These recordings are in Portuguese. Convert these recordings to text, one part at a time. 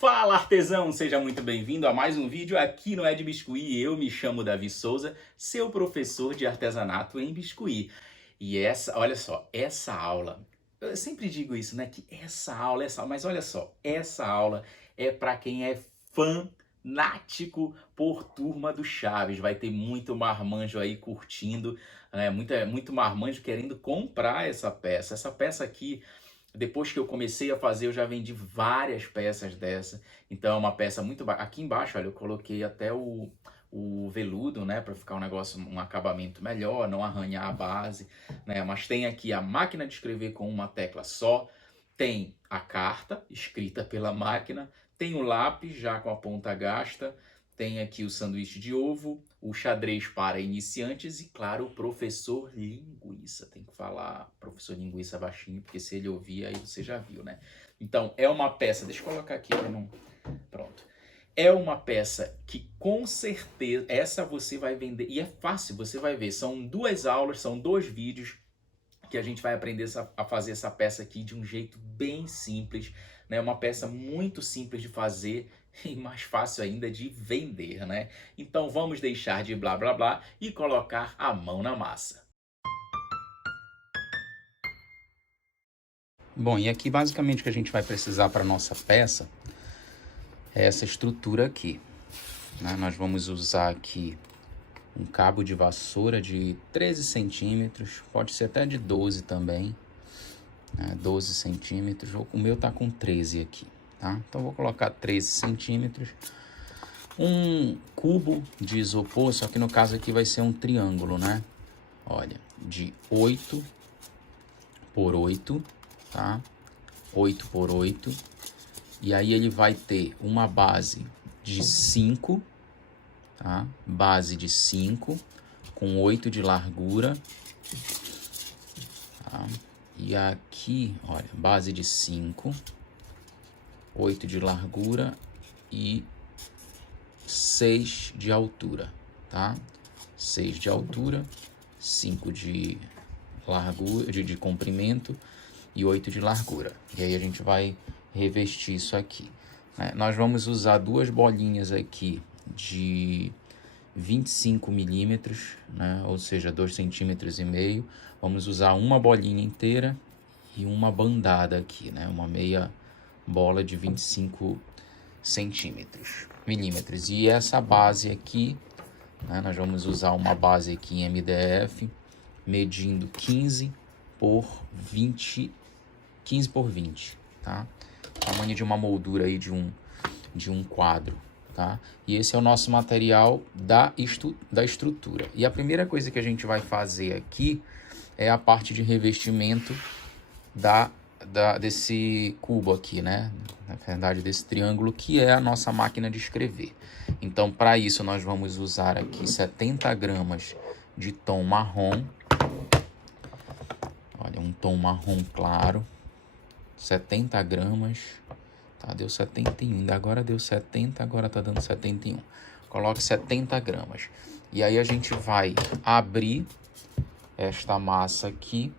Fala artesão, seja muito bem-vindo a mais um vídeo aqui no É de Biscuit. Eu me chamo Davi Souza, seu professor de artesanato em biscuit. E olha só, essa aula, eu sempre digo isso, né? Que mas olha só, essa aula é para quem é fanático por Turma do Chaves. Vai ter muito marmanjo aí curtindo, muito marmanjo querendo comprar essa peça. Essa peça aqui, depois que eu comecei a fazer, eu já vendi várias peças dessa. Então é uma peça muito... Aqui embaixo, olha, eu coloquei até o veludo, né? Para ficar um negócio, um acabamento melhor, não arranhar a base, né? Mas tem aqui a máquina de escrever com uma tecla só. Tem a carta escrita pela máquina. Tem o lápis já com a ponta gasta. Tem aqui o sanduíche de ovo, o xadrez para iniciantes e, claro, o professor linguiça. Tem que falar professor linguiça baixinho, porque se ele ouvir, aí você já viu, né? Então, é uma peça... Deixa eu colocar aqui para não... Pronto. É uma peça que, com certeza, essa você vai vender. E é fácil, você vai ver. São 2 aulas, são 2 vídeos que a gente vai aprender a fazer essa peça aqui de um jeito bem simples, né? Uma peça muito simples de fazer e mais fácil ainda de vender, né? Então vamos deixar de blá blá blá e colocar a mão na massa. Bom, e aqui basicamente o que a gente vai precisar para nossa peça é essa estrutura aqui, né? Nós vamos usar aqui um cabo de vassoura de 13 centímetros, pode ser até de 12 também, né? 12 centímetros, o meu tá com 13 aqui, tá? Então vou colocar 13 centímetros, um cubo de isopor, só que no caso aqui vai ser um triângulo, né? Olha, de 8 por 8, tá? 8 por 8, e aí ele vai ter uma base de 5, tá? Base de 5, com 8 de largura, tá? E aqui, olha, base de 5, 8 de largura e 6 de altura, tá? 6 de altura, 5 de largura, de comprimento e 8 de largura. E aí a gente vai revestir isso aqui, né? Nós vamos usar 2 bolinhas aqui de 25 milímetros, né? Ou seja, 2,5 centímetros. Vamos usar uma bolinha inteira e uma bandada aqui, né? Uma meia bola de 25 milímetros. E essa base aqui, né? Nós vamos usar uma base aqui em MDF, medindo 15 por 20, tá? Tamanho de uma moldura aí de um quadro, tá? E esse é o nosso material da estrutura. E a primeira coisa que a gente vai fazer aqui é a parte de revestimento desse cubo aqui, né? Na verdade, desse triângulo, que é a nossa máquina de escrever. Então, para isso, nós vamos usar aqui 70 gramas de tom marrom. Olha, um tom marrom claro. 70 gramas. Tá, deu 71. Ainda agora deu 70, agora tá dando 71. Coloque 70 gramas. E aí a gente vai abrir esta massa aqui.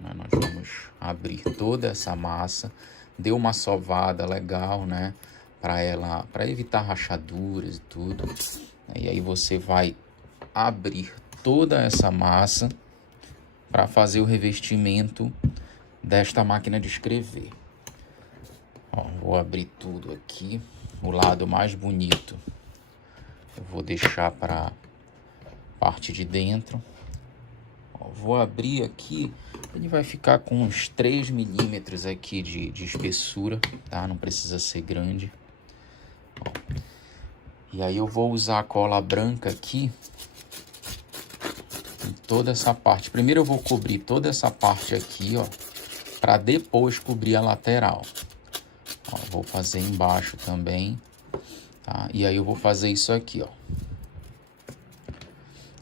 Nós vamos abrir toda essa massa. Deu uma sovada legal, né? Para evitar rachaduras e tudo. E aí você vai abrir toda essa massa para fazer o revestimento desta máquina de escrever. Ó, vou abrir tudo aqui. O lado mais bonito eu vou deixar para parte de dentro. Ó, vou abrir aqui. Ele vai ficar com uns 3 milímetros aqui de espessura, tá? Não precisa ser grande. Ó. E aí eu vou usar a cola branca aqui em toda essa parte. Primeiro eu vou cobrir toda essa parte aqui, ó, para depois cobrir a lateral. Ó, vou fazer embaixo também, tá? E aí eu vou fazer isso aqui, ó.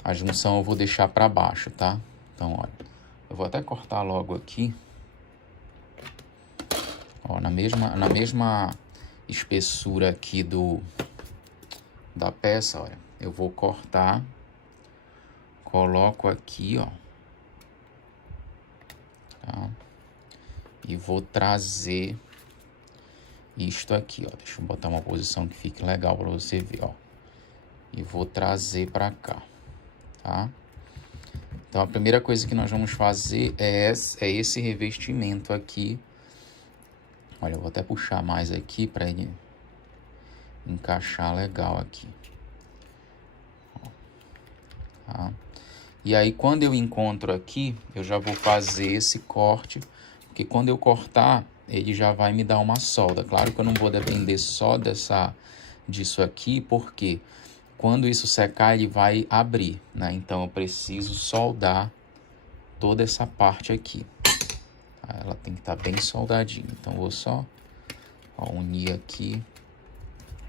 A junção eu vou deixar para baixo, tá? Então, olha, eu vou até cortar logo aqui. Ó, na mesma espessura aqui da peça, olha, eu vou cortar, coloco aqui, ó, tá? E vou trazer isto aqui, ó. Deixa eu botar uma posição que fique legal para você ver, ó. E vou trazer para cá, tá? Então, a primeira coisa que nós vamos fazer é esse revestimento aqui. Olha, eu vou até puxar mais aqui para ele encaixar legal aqui. Tá? E aí, quando eu encontro aqui, eu já vou fazer esse corte, porque quando eu cortar, ele já vai me dar uma solda. Claro que eu não vou depender só disso aqui, porque quando isso secar, ele vai abrir, né? Então, eu preciso soldar toda essa parte aqui. Tá? Ela tem que estar bem soldadinha. Então, eu vou só unir aqui.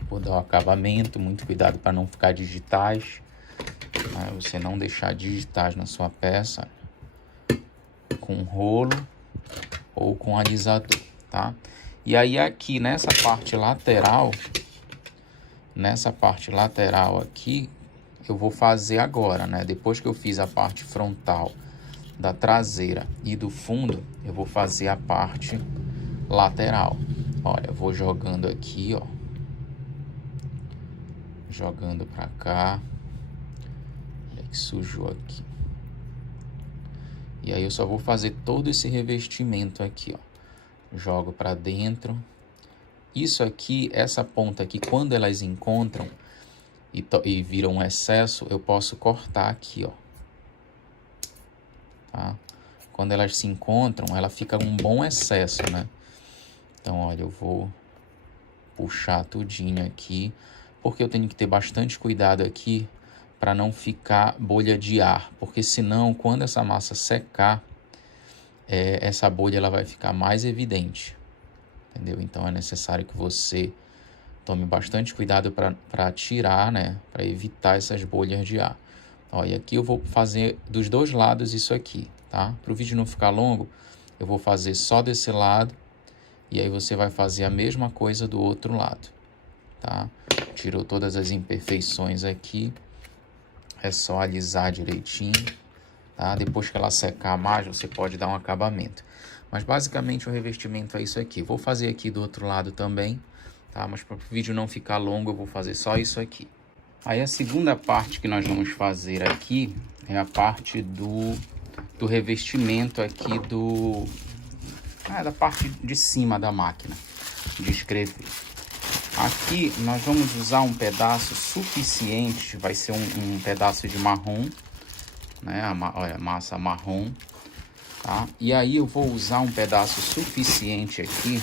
Vou dar o acabamento, muito cuidado para não ficar digitais. Tá? Você não deixar digitais na sua peça com rolo ou com alisador, tá? E aí aqui nessa parte lateral aqui, eu vou fazer agora, né? Depois que eu fiz a parte frontal da traseira e do fundo, eu vou fazer a parte lateral. Olha, eu vou jogando aqui, ó. Jogando pra cá. Olha que sujou aqui. E aí eu só vou fazer todo esse revestimento aqui, ó. Jogo pra dentro. Isso aqui, essa ponta aqui, quando elas encontram e viram um excesso, eu posso cortar aqui, ó. Tá? Quando elas se encontram, ela fica um bom excesso, né? Então, olha, eu vou puxar tudinho aqui, porque eu tenho que ter bastante cuidado aqui para não ficar bolha de ar, porque senão, quando essa massa secar, essa bolha ela vai ficar mais evidente, entendeu? Então, é necessário que você tome bastante cuidado para tirar, né? Para evitar essas bolhas de ar. Ó, e aqui eu vou fazer dos dois lados isso aqui, tá? Para o vídeo não ficar longo, eu vou fazer só desse lado, e aí você vai fazer a mesma coisa do outro lado, tá? Tirou todas as imperfeições aqui, é só alisar direitinho, tá? Depois que ela secar mais, você pode dar um acabamento. Mas basicamente o revestimento é isso aqui. Vou fazer aqui do outro lado também, tá? Mas para o vídeo não ficar longo, eu vou fazer só isso aqui. Aí a segunda parte que nós vamos fazer aqui é a parte do revestimento aqui da parte de cima da máquina de escrever. Aqui nós vamos usar um pedaço suficiente, vai ser um pedaço de marrom, né? Olha, massa marrom, tá? E aí eu vou usar um pedaço suficiente aqui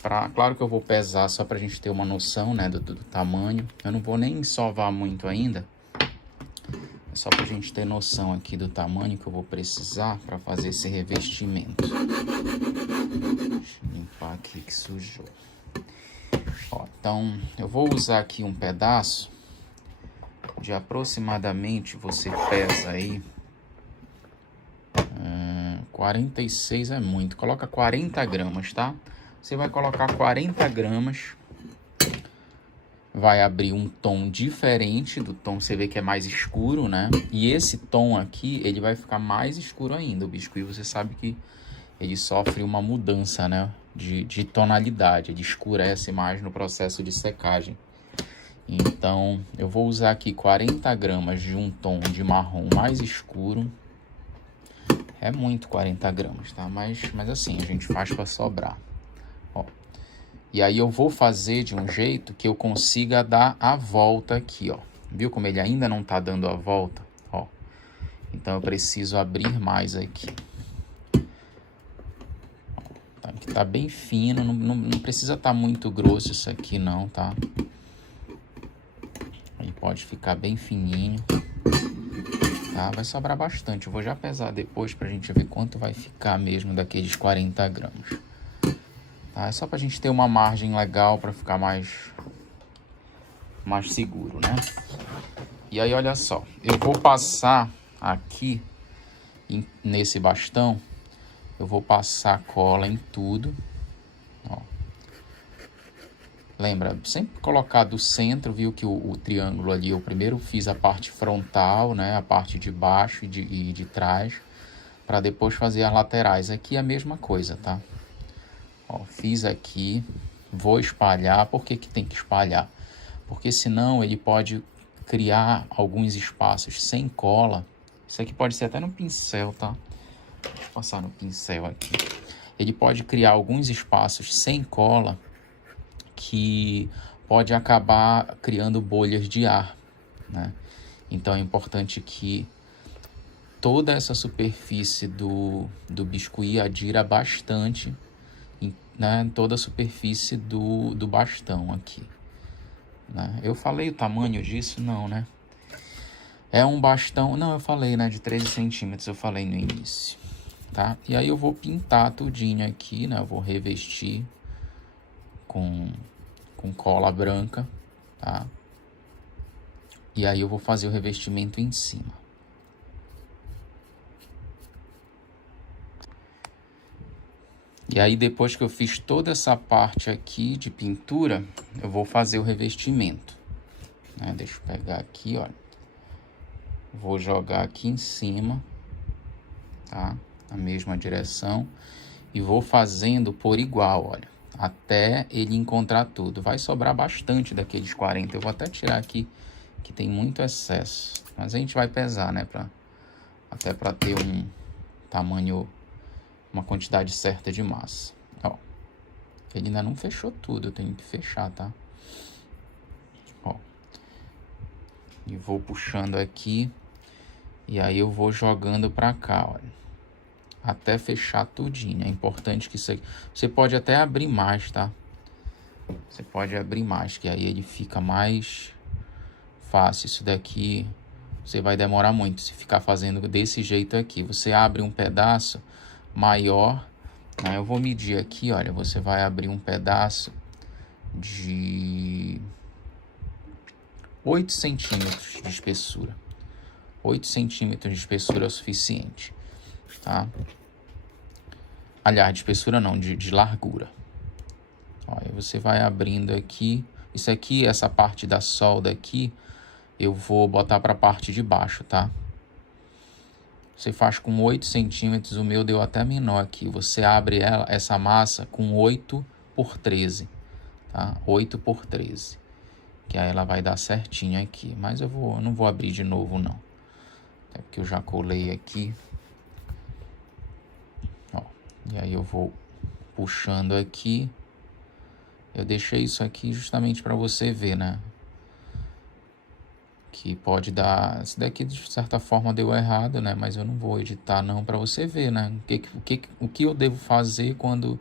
para, claro que eu vou pesar só para a gente ter uma noção, né, do tamanho. Eu não vou nem sovar muito ainda, é só para a gente ter noção aqui do tamanho que eu vou precisar para fazer esse revestimento. Deixa eu limpar aqui que sujou. Ó, então, eu vou usar aqui um pedaço de aproximadamente, você pesa aí, 46 é muito, coloca 40 gramas, tá? Você vai colocar 40 gramas, vai abrir um tom diferente do tom, você vê que é mais escuro, né? E esse tom aqui, ele vai ficar mais escuro ainda. O biscuit, você sabe que ele sofre uma mudança, né? De tonalidade, ele escurece mais no processo de secagem. Então, eu vou usar aqui 40 gramas de um tom de marrom mais escuro. É muito 40 gramas, tá? Mas assim, a gente faz para sobrar. Ó. E aí eu vou fazer de um jeito que eu consiga dar a volta aqui, ó. Viu como ele ainda não tá dando a volta? Ó. Então, eu preciso abrir mais aqui. Que tá bem fino, não precisa estar muito grosso isso aqui não, tá? Aí pode ficar bem fininho, tá? Vai sobrar bastante, eu vou já pesar depois pra gente ver quanto vai ficar mesmo daqueles 40 gramas. Tá? É só pra gente ter uma margem legal pra ficar mais seguro, né? E aí, olha só, eu vou passar aqui nesse bastão. Eu vou passar cola em tudo, ó. Lembra, sempre colocar do centro, viu que o triângulo ali, eu primeiro fiz a parte frontal, né, a parte de baixo e de trás, para depois fazer as laterais. Aqui é a mesma coisa, tá? Ó, fiz aqui, Vou espalhar. Por que que tem que espalhar? Porque senão ele pode criar alguns espaços sem cola. Isso aqui pode ser até no pincel, tá? Deixa eu passar no pincel aqui. Ele pode criar alguns espaços sem cola que pode acabar criando bolhas de ar, né? Então é importante que toda essa superfície do biscuit adira bastante, né? Toda a superfície do bastão aqui, né? Eu falei o tamanho disso? Não, né? É um bastão... Não, eu falei, né? De 13 centímetros, eu falei no início, tá? E aí eu vou pintar tudinho aqui, né? Eu vou revestir com cola branca, tá? E aí eu vou fazer o revestimento em cima. E aí depois que eu fiz toda essa parte aqui de pintura, eu vou fazer o revestimento, né? Deixa eu pegar aqui, olha. Vou jogar aqui em cima, tá? Na mesma direção. E vou fazendo por igual, olha. Até ele encontrar tudo. Vai sobrar bastante daqueles 40. Eu vou até tirar aqui, que tem muito excesso. Mas a gente vai pesar, né? Até para ter um tamanho, uma quantidade certa de massa. Ó, ele ainda não fechou tudo, eu tenho que fechar, tá? Ó. E vou puxando aqui. E aí eu vou jogando pra cá, olha. Até fechar tudinho. É importante que isso aqui... Você pode até abrir mais, tá? Você pode abrir mais, que aí ele fica mais fácil. Isso daqui você vai demorar muito se ficar fazendo desse jeito aqui. Você abre um pedaço maior, né? Eu vou medir aqui, olha. Você vai abrir um pedaço de 8 centímetros de espessura. 8 centímetros de espessura é o suficiente, tá? Aliás, de espessura não, de largura. Ó, aí você vai abrindo aqui. Isso aqui, essa parte da solda aqui, eu vou botar para a parte de baixo, tá? Você faz com 8 centímetros, o meu deu até menor aqui. Você abre essa massa com 8 por 13, tá? 8 por 13. Que aí ela vai dar certinho aqui. Mas eu não vou abrir de novo, não. Até porque eu já colei aqui. Ó, e aí eu vou puxando aqui. Eu deixei isso aqui justamente para você ver, né? Que pode dar... Esse daqui de certa forma deu errado, né? Mas eu não vou editar não, para você ver, né? O que eu devo fazer quando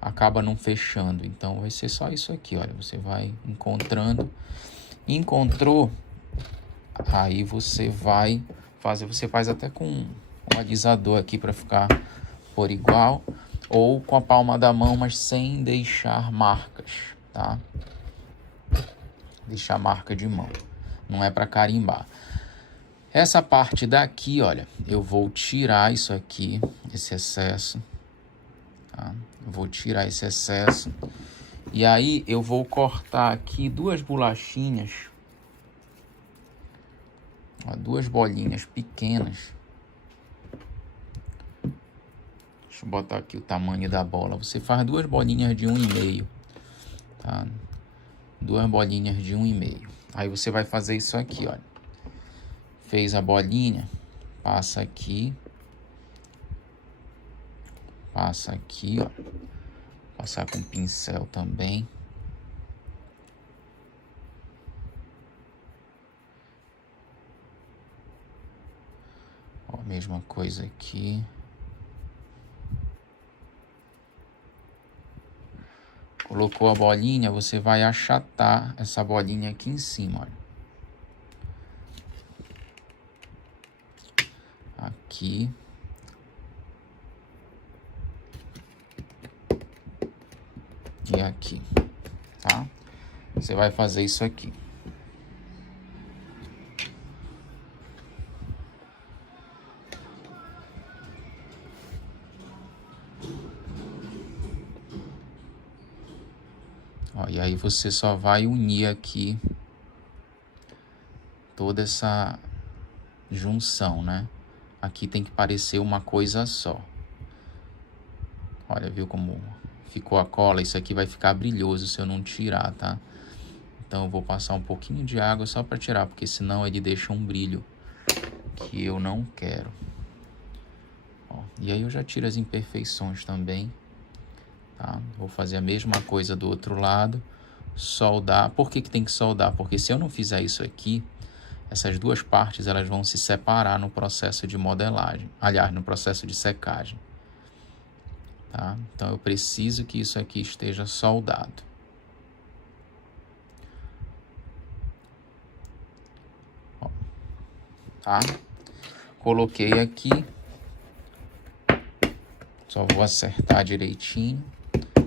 acaba não fechando. Então vai ser só isso aqui, olha. Você vai encontrando. Encontrou, aí você vai fazer... Você faz até com um alisador aqui para ficar por igual. Ou com a palma da mão, mas sem deixar marcas, tá? Deixar marca de mão. Não é para carimbar. Essa parte daqui, olha, eu vou tirar isso aqui, esse excesso, tá? Eu vou tirar esse excesso. E aí eu vou cortar aqui 2 bolachinhas. Ó, 2 bolinhas pequenas. Deixa eu botar aqui o tamanho da bola. Você faz 2 bolinhas de 1,5, tá? 2 bolinhas de 1,5. Aí você vai fazer isso aqui, olha. Fez a bolinha, passa aqui. Passa aqui, ó. Passar com pincel também. Ó, mesma coisa aqui. Colocou a bolinha, você vai achatar essa bolinha aqui em cima, olha. Aqui. E aqui, tá? Você vai fazer isso aqui. Ó, e aí você só vai unir aqui toda essa junção, né? Aqui tem que parecer uma coisa só. Olha, viu como ficou a cola, isso aqui vai ficar brilhoso se eu não tirar, tá? Então eu vou passar um pouquinho de água só para tirar, porque senão ele deixa um brilho que eu não quero. Ó, e aí eu já tiro as imperfeições também, tá? Vou fazer a mesma coisa do outro lado, soldar. Por que que tem que soldar? Porque se eu não fizer isso aqui, essas duas partes elas vão se separar no processo de modelagem, aliás, no processo de secagem, tá? Então eu preciso que isso aqui esteja soldado. Ó, tá? Coloquei aqui, só vou acertar direitinho,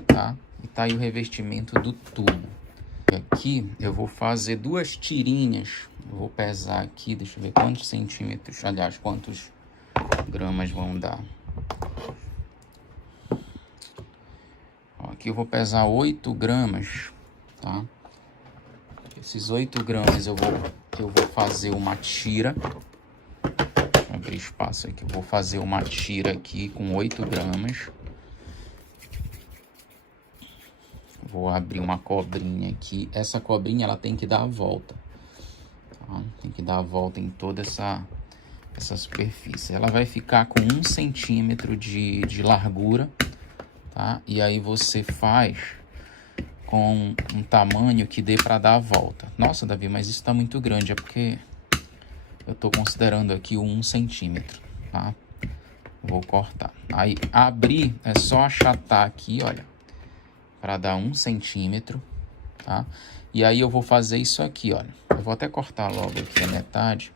tá? E tá aí o revestimento do tubo. Aqui eu vou fazer 2 tirinhas, eu vou pesar aqui, deixa eu ver quantos centímetros, aliás, quantos gramas vão dar. Ó, aqui eu vou pesar 8 gramas, tá? Esses 8 gramas eu vou fazer uma tira. Deixa eu abrir espaço aqui, eu vou fazer uma tira aqui com 8 gramas. Vou abrir uma cobrinha aqui. Essa cobrinha, ela tem que dar a volta, tá? Tem que dar a volta em toda essa superfície. Ela vai ficar com 1 centímetro de largura, tá? E aí você faz com um tamanho que dê para dar a volta. Nossa, Davi, mas isso tá muito grande. É porque eu tô considerando aqui o 1 centímetro, tá? Vou cortar. Aí, abrir é só achatar aqui, olha, para dar 1 centímetro, tá? E aí eu vou fazer isso aqui, olha. Eu vou até cortar logo aqui a metade.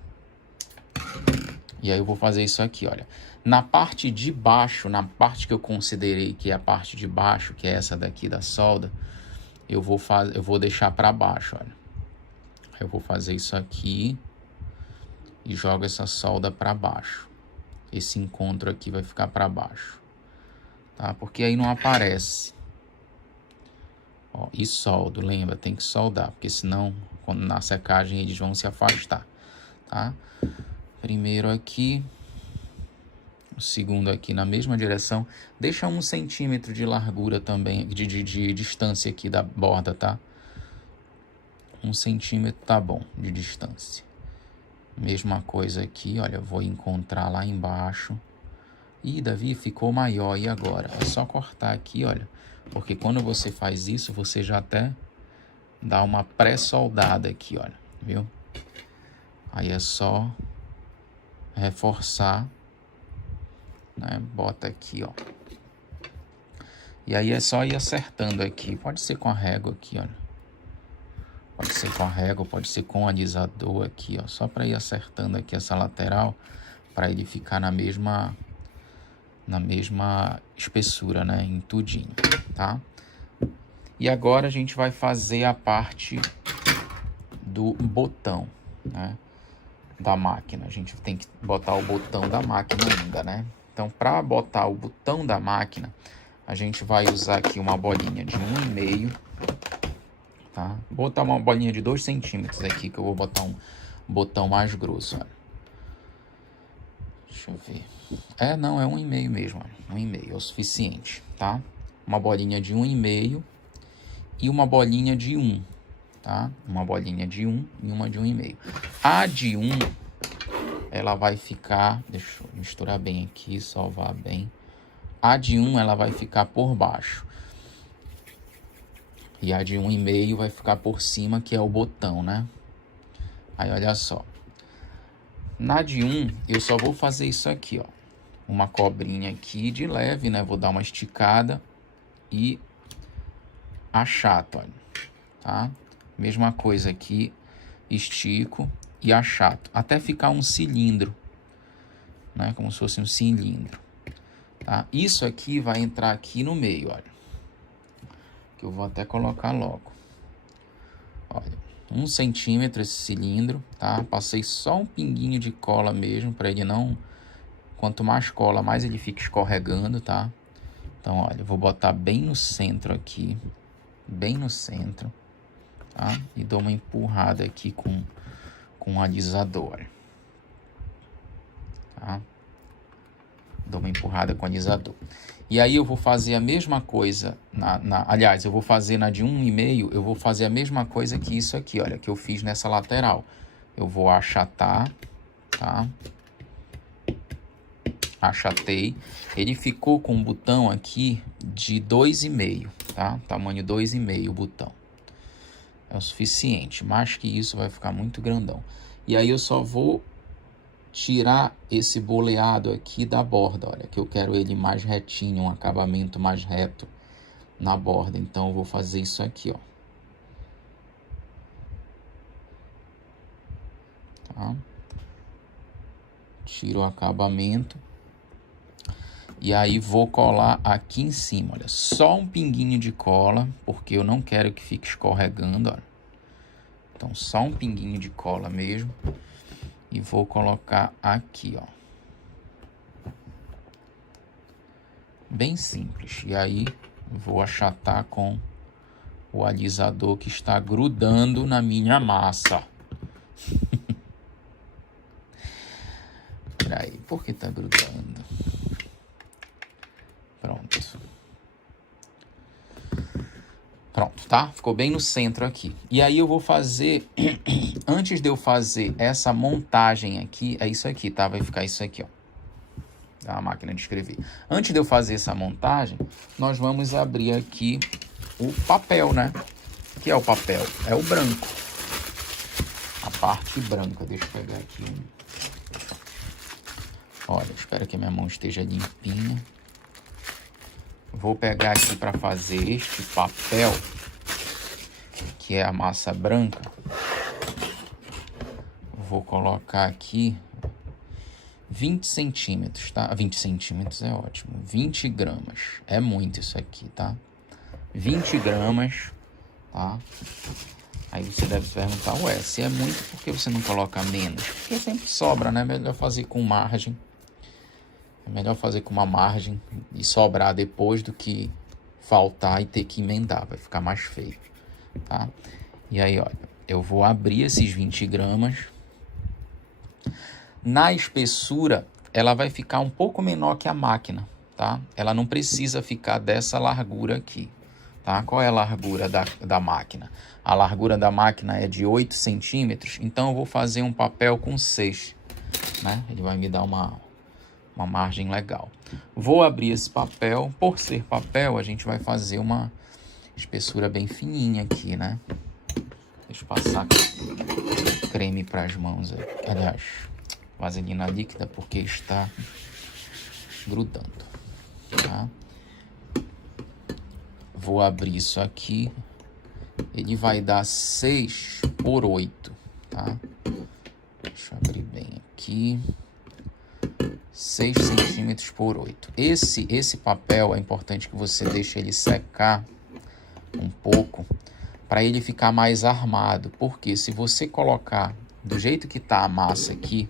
E aí eu vou fazer isso aqui, olha. Na parte de baixo, na parte que eu considerei que é a parte de baixo, que é essa daqui da solda, eu vou deixar para baixo, olha. Eu vou fazer isso aqui e jogo essa solda para baixo. Esse encontro aqui vai ficar para baixo, tá? Porque aí não aparece. Ó, e soldo, lembra, tem que soldar, porque senão, quando na secagem, eles vão se afastar, tá? Primeiro aqui, o segundo aqui na mesma direção. Deixa 1 centímetro de largura também, de distância aqui da borda, tá? 1 centímetro tá bom, de distância. Mesma coisa aqui, olha, eu vou encontrar lá embaixo. Ih, Davi, ficou maior, e agora? É só cortar aqui, olha. Porque quando você faz isso, você já até dá uma pré-soldada aqui, olha, viu? Aí é só reforçar, né? Bota aqui, ó. E aí é só ir acertando aqui. Pode ser com a régua aqui, olha. Pode ser com a régua, pode ser com o alisador aqui, ó. Só para ir acertando aqui essa lateral, para ele ficar na mesma espessura, né, em tudinho, tá? E agora a gente vai fazer a parte do botão, né, da máquina. A gente tem que botar o botão da máquina ainda, né? Então, para botar o botão da máquina, a gente vai usar aqui uma bolinha de 1,5, tá? Vou botar uma bolinha de 2 centímetros aqui, que eu vou botar um botão mais grosso, olha. Deixa eu ver. Não, é 1,5 mesmo, olha. 1,5 é o suficiente, tá? Uma bolinha de 1,5 e uma bolinha de 1, tá? Uma bolinha de 1 e uma de 1,5. A de 1, ela vai ficar... Deixa eu misturar bem aqui, salvar bem. A de 1, ela vai ficar por baixo. E a de 1,5 vai ficar por cima, que é o botão, né? Aí, olha só. Na de 1, eu só vou fazer isso aqui, ó. Uma cobrinha aqui de leve, né? Vou dar uma esticada e achato, olha. Tá? Mesma coisa aqui. Estico e achato. Até ficar um cilindro, né? Como se fosse um cilindro. Tá? Isso aqui vai entrar aqui no meio, olha. Que eu vou até colocar logo. Olha. 1 centímetro esse cilindro, tá? Passei só um pinguinho de cola mesmo, para ele não... Quanto mais cola, mais ele fica escorregando, tá? Então, olha, eu vou botar bem no centro aqui. Bem no centro, tá? E dou uma empurrada aqui com um alisador, tá? Dou uma empurrada com o alisador. E aí eu vou fazer a mesma coisa, aliás, eu vou fazer na de 1,5, eu vou fazer a mesma coisa que isso aqui, olha, que eu fiz nessa lateral. Eu vou achatar, tá? Achatei. Ele ficou com um botão aqui de 2,5, tá? Tamanho 2,5 o botão. É o suficiente, mais que isso vai ficar muito grandão. E aí eu só vou tirar esse boleado aqui da borda, olha, que eu quero ele mais retinho, um acabamento mais reto na borda. Então eu vou fazer isso aqui, ó. Tá? Tiro o acabamento. E aí vou colar aqui em cima, olha, só um pinguinho de cola, porque eu não quero que fique escorregando, olha. Então só um pinguinho de cola mesmo. E vou colocar aqui, ó. Bem simples. E aí vou achatar com o alisador que está grudando na minha massa. Peraí, por que tá grudando? Pronto. Pronto, tá? Ficou bem no centro aqui. E aí eu vou fazer, antes de eu fazer essa montagem aqui, é isso aqui, tá? Vai ficar isso aqui, ó. Da máquina de escrever. Antes de eu fazer essa montagem, nós vamos abrir aqui o papel, né? O que é o papel? É o branco. A parte branca. Deixa eu pegar aqui. Olha, espero que minha mão esteja limpinha. Vou pegar aqui para fazer este papel, que é a massa branca. Vou colocar aqui 20 centímetros, tá? 20 centímetros é ótimo. 20 gramas. É muito isso aqui, tá? 20 gramas, tá? Aí você deve se perguntar, ué, se é muito, por que você não coloca menos? Porque sempre sobra, né? Melhor fazer com margem. É melhor fazer com uma margem e sobrar depois do que faltar e ter que emendar. Vai ficar mais feio, tá? E aí, olha, eu vou abrir esses 20 gramas. Na espessura, ela vai ficar um pouco menor que a máquina, tá? Ela não precisa ficar dessa largura aqui, tá? Qual é a largura da máquina? A largura da máquina é de 8 centímetros, então eu vou fazer um papel com 6, né? Ele vai me dar uma margem legal. Vou abrir esse papel. Por ser papel, a gente vai fazer uma espessura bem fininha aqui, né? Deixa eu passar creme para as mãos aí. Aliás, vaselina líquida, porque está grudando, tá? Vou abrir isso aqui. Ele vai dar 6 por 8, tá? Deixa eu abrir bem aqui. 6 centímetros por 8. Esse papel é importante que você deixe ele secar um pouco para ele ficar mais armado. Porque se você colocar do jeito que tá a massa aqui,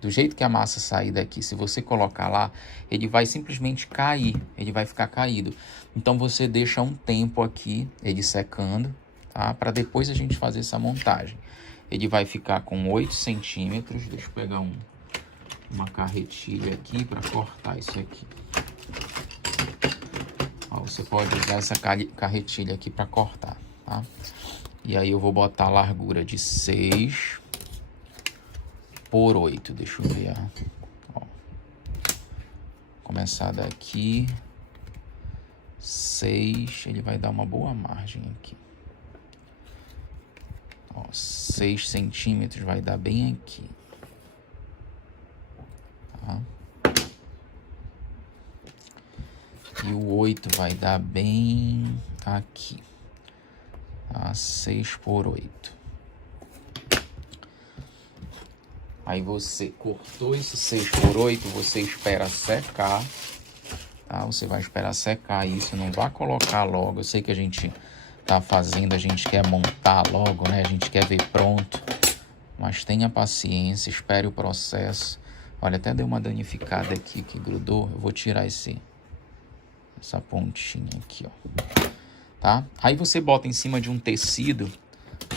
do jeito que a massa sair daqui, se você colocar lá, ele vai simplesmente cair, ele vai ficar caído. Então você deixa um tempo aqui, ele secando, tá? Para depois a gente fazer essa montagem. Ele vai ficar com 8 centímetros, deixa eu pegar uma carretilha aqui para cortar isso aqui. Ó, você pode usar essa carretilha aqui para cortar, tá? E aí eu vou botar a largura de 6 por 8. Deixa eu ver. Ó. Começar daqui. 6. Ele vai dar uma boa margem aqui. Ó, 6 centímetros vai dar bem aqui. Tá? E o 8 vai dar bem aqui. Tá? 6 por 8. Aí você cortou esse 6 por 8, você espera secar. Tá? Você vai esperar secar isso, não vai colocar logo. Eu sei que a gente tá fazendo, a gente quer montar logo, né? A gente quer ver pronto. Mas tenha paciência, espere o processo. Olha, até deu uma danificada aqui que grudou. Eu vou tirar essa pontinha aqui, ó. Tá? Aí você bota em cima de um tecido,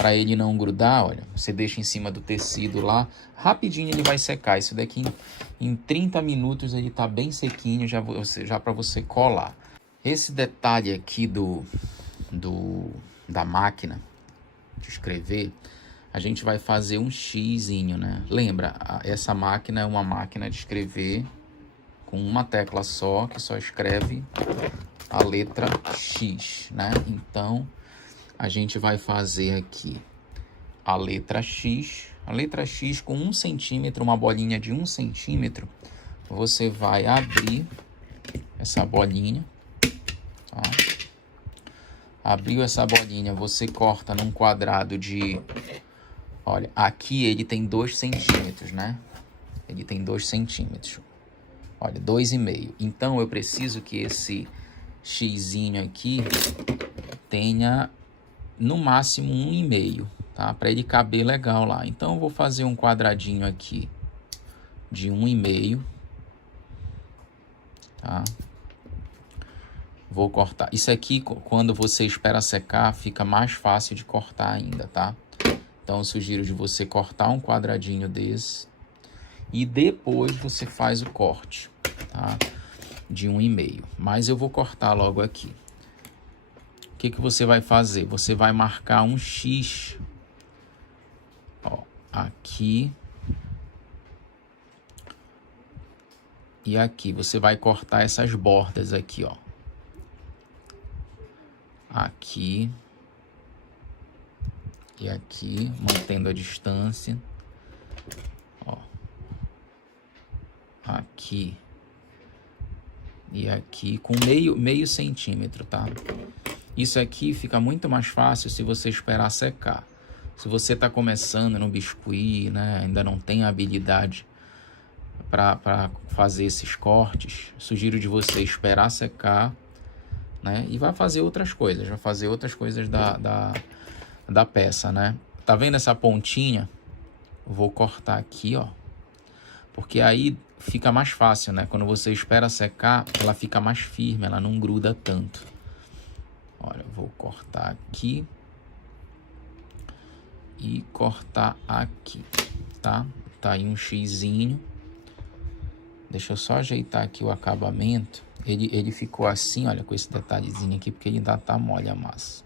para ele não grudar, olha, você deixa em cima do tecido lá, rapidinho ele vai secar. Isso daqui em 30 minutos ele tá bem sequinho, já para você colar. Esse detalhe aqui da máquina de escrever, a gente vai fazer um xizinho, né? Lembra, essa máquina é uma máquina de escrever com uma tecla só, que só escreve a letra X, né? Então, a gente vai fazer aqui a letra X com 1 centímetro, uma bolinha de 1 centímetro. Você vai abrir essa bolinha, tá? Abriu essa bolinha, você corta num quadrado de... Olha, aqui ele tem 2 centímetros, né? Ele tem 2 centímetros. Olha, 2,5. Então, eu preciso que esse xizinho aqui tenha no máximo 1,5, tá? Para ele caber legal lá. Então, eu vou fazer um quadradinho aqui de 1,5, tá? Vou cortar. Isso aqui, quando você espera secar, fica mais fácil de cortar ainda, tá? Então, eu sugiro de você cortar um quadradinho desse e depois você faz o corte, tá? De 1,5. Mas eu vou cortar logo aqui. O que que você vai fazer? Você vai marcar um X, ó, aqui e aqui. Você vai cortar essas bordas aqui, ó. Aqui e aqui, mantendo a distância, ó, aqui e aqui com meio centímetro, tá? Isso aqui fica muito mais fácil se você esperar secar. Se você tá começando no biscuit, né, ainda não tem a habilidade para fazer esses cortes, sugiro de você esperar secar, né? E vai fazer outras coisas, da peça, né? Tá vendo essa pontinha? Vou cortar aqui, ó. Porque aí fica mais fácil, né? Quando você espera secar, ela fica mais firme, ela não gruda tanto. Olha, vou cortar aqui e cortar aqui, tá? Tá aí um xizinho. Deixa eu só ajeitar aqui o acabamento. Ele ficou assim, olha, com esse detalhezinho aqui, porque ele ainda tá mole a massa,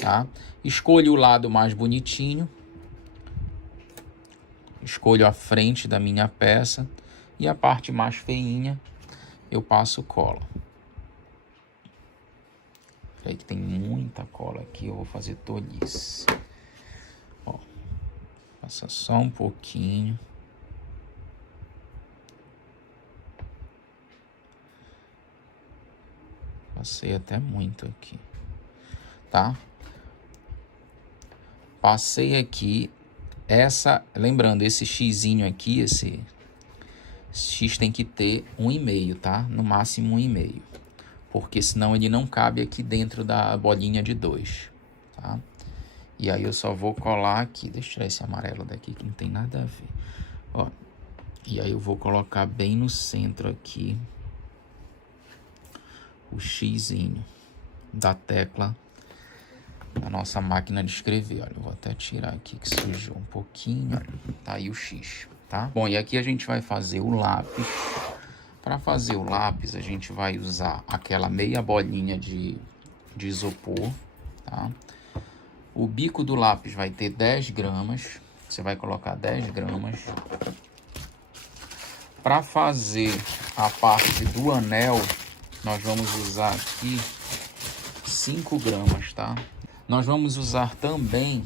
tá? Escolho o lado mais bonitinho. Escolho a frente da minha peça e a parte mais feinha eu passo cola. Aí que tem muita cola aqui, eu vou fazer tolice. Ó, passa só um pouquinho. Passei até muito aqui, tá? Passei aqui. Lembrando, esse xizinho aqui, esse X tem que ter 1,5, tá? No máximo 1,5. Porque senão ele não cabe aqui dentro da bolinha de 2, tá? E aí eu só vou colar aqui. Deixa eu tirar esse amarelo daqui que não tem nada a ver. Ó, e aí eu vou colocar bem no centro aqui o xizinho da tecla da nossa máquina de escrever. Olha, eu vou até tirar aqui que sujou um pouquinho. Olha, tá aí o X, tá? Bom, e aqui a gente vai fazer o lápis. Para fazer o lápis, a gente vai usar aquela meia bolinha de isopor, tá? O bico do lápis vai ter 10 gramas. Você vai colocar 10 gramas. Para fazer a parte do anel, nós vamos usar aqui 5 gramas, tá? Nós vamos usar também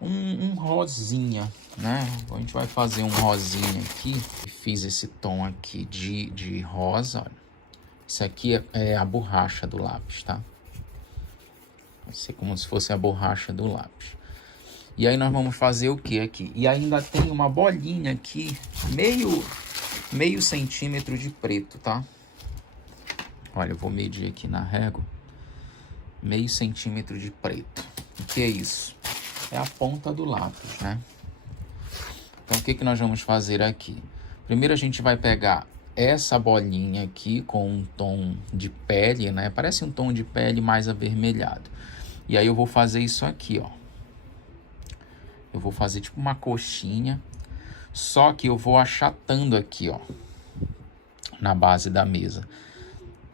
um rosinha, né? A gente vai fazer um rosinha aqui. Fiz esse tom aqui de rosa, olha. Isso aqui é a borracha do lápis, tá? Vai ser como se fosse a borracha do lápis. E aí nós vamos fazer o que aqui? E ainda tem uma bolinha aqui, meio centímetro de preto, tá? Olha, eu vou medir aqui na régua. Meio centímetro de preto. O que é isso? É a ponta do lápis, né? Então, o que que nós vamos fazer aqui? Primeiro a gente vai pegar essa bolinha aqui com um tom de pele, né? Parece um tom de pele mais avermelhado. E aí eu vou fazer isso aqui, ó. Eu vou fazer tipo uma coxinha, só que eu vou achatando aqui, ó, na base da mesa.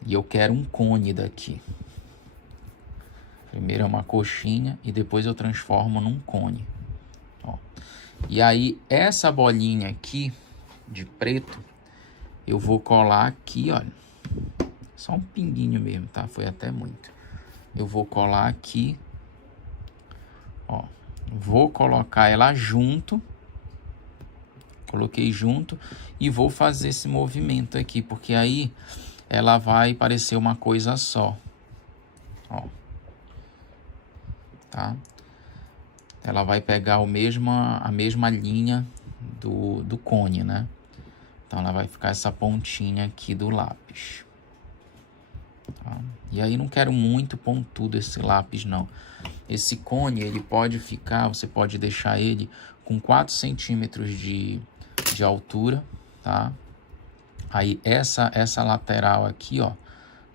E eu quero um cone daqui. Primeiro é uma coxinha e depois eu transformo num cone. Ó. E aí, essa bolinha aqui de preto, eu vou colar aqui, olha. Só um pinguinho mesmo, tá? Foi até muito. Eu vou colar aqui. Ó. Vou colocar ela junto. Coloquei junto. E vou fazer esse movimento aqui, porque aí ela vai parecer uma coisa só. Ó. Tá? Ela vai pegar a mesma linha do cone, né? Então ela vai ficar essa pontinha aqui do lápis. Tá? E aí não quero muito pontudo esse lápis, não. Esse cone, ele pode ficar, você pode deixar ele com 4 centímetros de altura, tá? Aí essa lateral aqui, ó,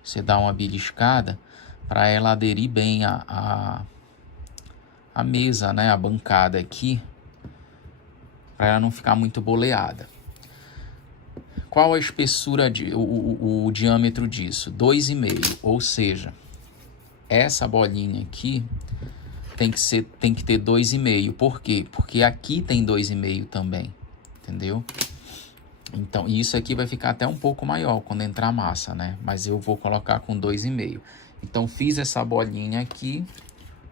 você dá uma beliscada para ela aderir bem a mesa, né? A bancada aqui, para ela não ficar muito boleada. Qual a espessura, o diâmetro disso? 2,5, ou seja, essa bolinha aqui tem que ter 2,5. Por quê? Porque aqui tem 2,5 também, entendeu? Então, isso aqui vai ficar até um pouco maior quando entrar a massa, né? Mas eu vou colocar com 2,5. Então, fiz essa bolinha aqui,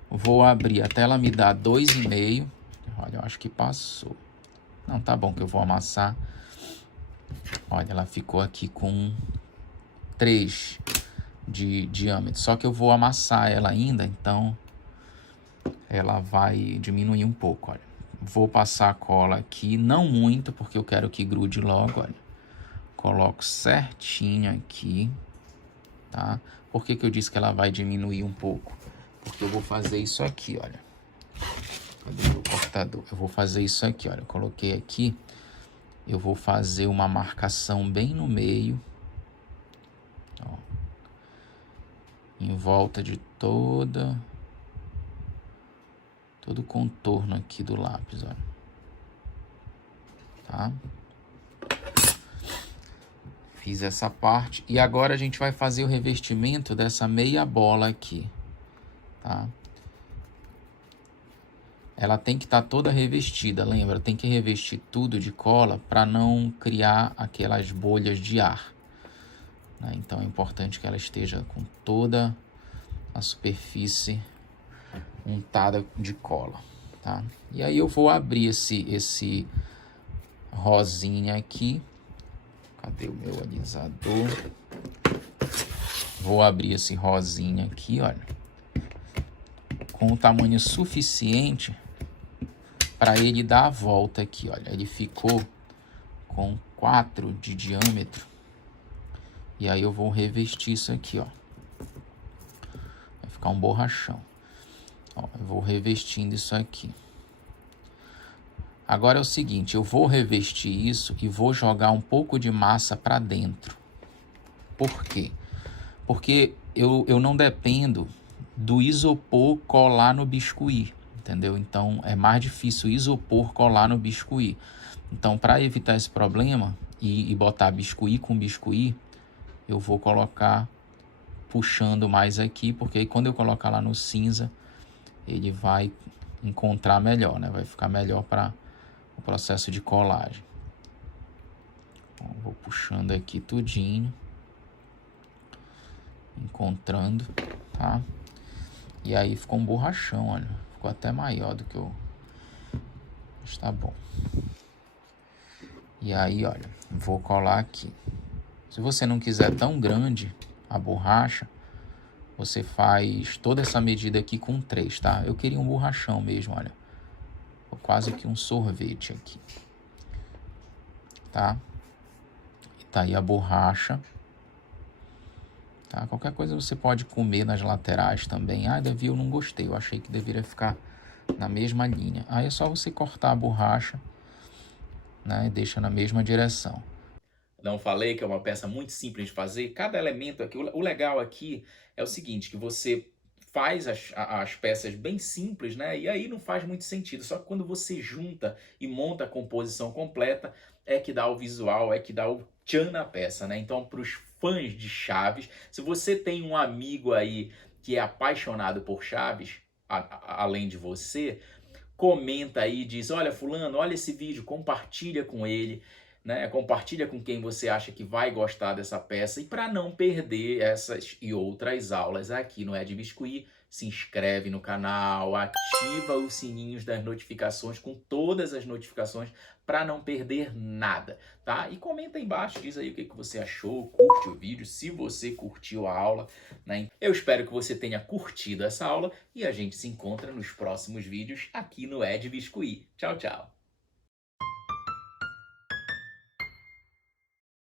vou abrir até ela me dar 2,5. Olha, eu acho que passou. Não, tá bom que eu vou amassar. Olha, ela ficou aqui com 3 de diâmetro. Só que eu vou amassar ela ainda, então ela vai diminuir um pouco, olha. Vou passar a cola aqui, não muito, porque eu quero que grude logo, olha. Coloco certinho aqui, tá? Por que que eu disse que ela vai diminuir um pouco? Porque eu vou fazer isso aqui, olha. Cadê o cortador? Eu vou fazer isso aqui, olha. Eu coloquei aqui. Eu vou fazer uma marcação bem no meio, ó, em volta de todo o contorno aqui do lápis, olha. Tá? Fiz essa parte e agora a gente vai fazer o revestimento dessa meia bola aqui, tá? Ela tem que estar toda revestida, lembra? Tem que revestir tudo de cola para não criar aquelas bolhas de ar, né? Então é importante que ela esteja com toda a superfície untada de cola, tá? E aí eu vou abrir esse rosinha aqui. Cadê o meu alisador? Vou abrir esse rosinha aqui, olha, com o tamanho suficiente para ele dar a volta aqui, olha. Ele ficou com 4 de diâmetro. E aí eu vou revestir isso aqui, ó. Vai ficar um borrachão. Ó, eu vou revestindo isso aqui. Agora é o seguinte, eu vou revestir isso e vou jogar um pouco de massa para dentro. Por quê? Porque eu não dependo do isopor colar no biscuit, entendeu? Então, é mais difícil o isopor colar no biscuit. Então, para evitar esse problema e botar biscuit com biscuit, eu vou colocar puxando mais aqui, porque aí quando eu colocar lá no cinza, ele vai encontrar melhor, né? Vai ficar melhor para o processo de colagem. Então, vou puxando aqui tudinho, encontrando, tá? E aí ficou um borrachão, olha. Ficou até maior do que eu... Está bom. E aí, olha, vou colar aqui. Se você não quiser tão grande a borracha, você faz toda essa medida aqui com 3, tá? Eu queria um borrachão mesmo, olha. Quase que um sorvete aqui. Tá? E tá aí a borracha. Tá? Qualquer coisa você pode comer nas laterais também. Ah, Davi, eu não gostei. Eu achei que deveria ficar na mesma linha. Aí é só você cortar a borracha, né? E deixa na mesma direção. Não falei que é uma peça muito simples de fazer? Cada elemento aqui... O legal aqui é o seguinte, que você faz as peças bem simples, né? E aí não faz muito sentido. Só que quando você junta e monta a composição completa, é que dá o visual, é que dá o tchan na peça, né? Então, para os fãs de Chaves, se você tem um amigo aí que é apaixonado por Chaves, além de você, comenta aí, diz: olha, fulano, olha esse vídeo, compartilha com ele, né? Compartilha com quem você acha que vai gostar dessa peça. E para não perder essas e outras aulas aqui no Ed Biscuit, se inscreve no canal, ativa os sininhos das notificações com todas as notificações para não perder nada, tá? E comenta aí embaixo, diz aí o que você achou, curte o vídeo, se você curtiu a aula, né? Eu espero que você tenha curtido essa aula e a gente se encontra nos próximos vídeos aqui no Ed Biscuit. Tchau, tchau!